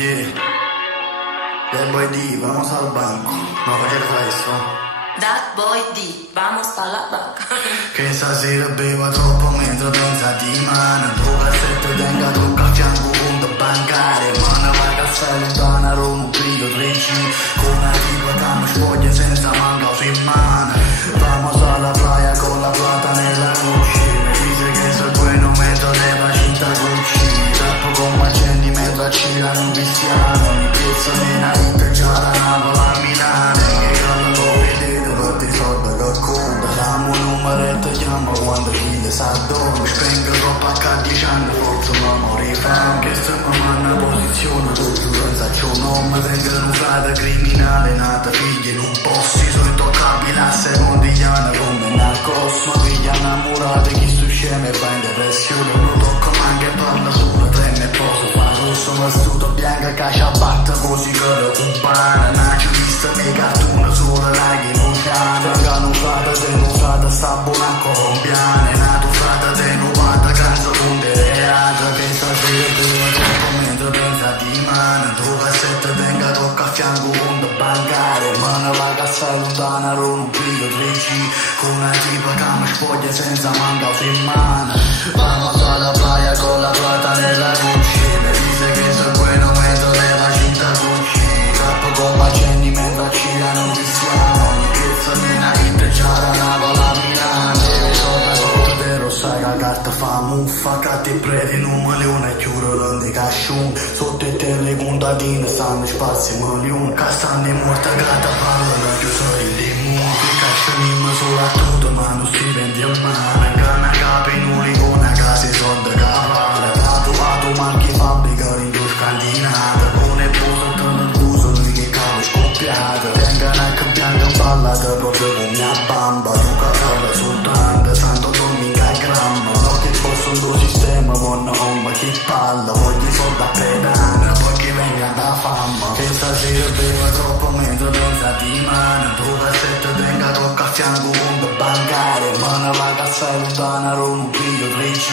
Yeah. That boy D, vamos al banco. No, ¿qué fue eso? That boy D, vamos alla banca. Che stasera beva troppo mentre pensa di mano. Due cassette tenga tocca a fianco conto bancare. Mana va castello danaro, un grido 3G. Con una tipa che mi spoglia senza manca in mano. Vamos alla playa con la plata nella Gucci. Mi dice che soy bueno mentre leva cinta Gucci. Rappo con macendi mentre accilano un cristiano. Mi piazza nella vita già la Napoli a Milano. Che io non lo vedevo per di soldi che conta. Dammo un numeretto e chiama quando figlia sa dove. Spengo troppo a 10 anni forse non morì fame. Che se mi manna posizione tutto senza ciò non mi vengono usate criminale nata figlia in un posto. Sono intoccabili a secondigliana come narcos. Ma figlia innamorata chi su sceme e va in depressione. Non tocca manca e parla solo treme e poso fa rosso vestito bianca che ci abbatte così che le compana. Nacio vista nei cartoni solo lacrime oceane. Tenga usata denusata sta buona colombiana. Nato usata denuvata canza con reata. Che stasera prima troppo mentre pensa di mano. Due cassette tenga tocca a fianco conto bancare. Mana va castello danaro un grido 3G. Con una tipa che mi spoglia senza manca in mano. Vamos alla playa con la plata nella Gucci. Mi dice che soy bueno mentre leva cinta Gucci. Rappo con macendi mentre accilano un cristiano. Mi piazza nella vita già la Napoli a Milano. Deve soldi sotto te lo sai che carta fa muffa. Catti preti in un milione e chiudono di casciun. Sotto i te le contadine stanno sparsi milioni. Che stanno morta gata parlano chiuso il limone. Che cascianimo solo a tutto ma non si vende a mano. Canna capi nuli con una casa e soldi che vale. Tatuato marchi fabbrica in due scandinate. Con il poso nel buso lui che cavo scoppiato. Tengono a che bianca ballata proprio con mia bamba. Tu capola soltanto santo domingo a gramma. No che posso un tuo sistema con omba chi palla. Voglio soldi a pedana poi che venga da fama. Che stasera beva troppo mentre pensa di mano. Due cassette tenga tocca a fianco conto bancare. Mana va castello danaro un grido 3G.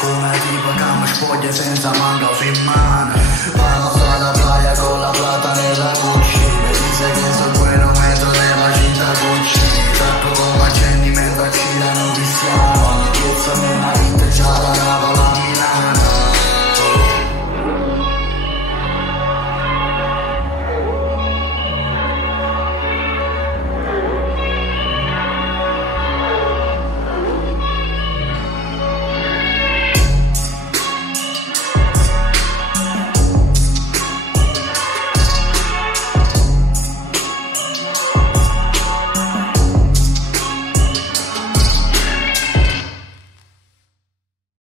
Con una tipa che mi spoglia senza manca in mano.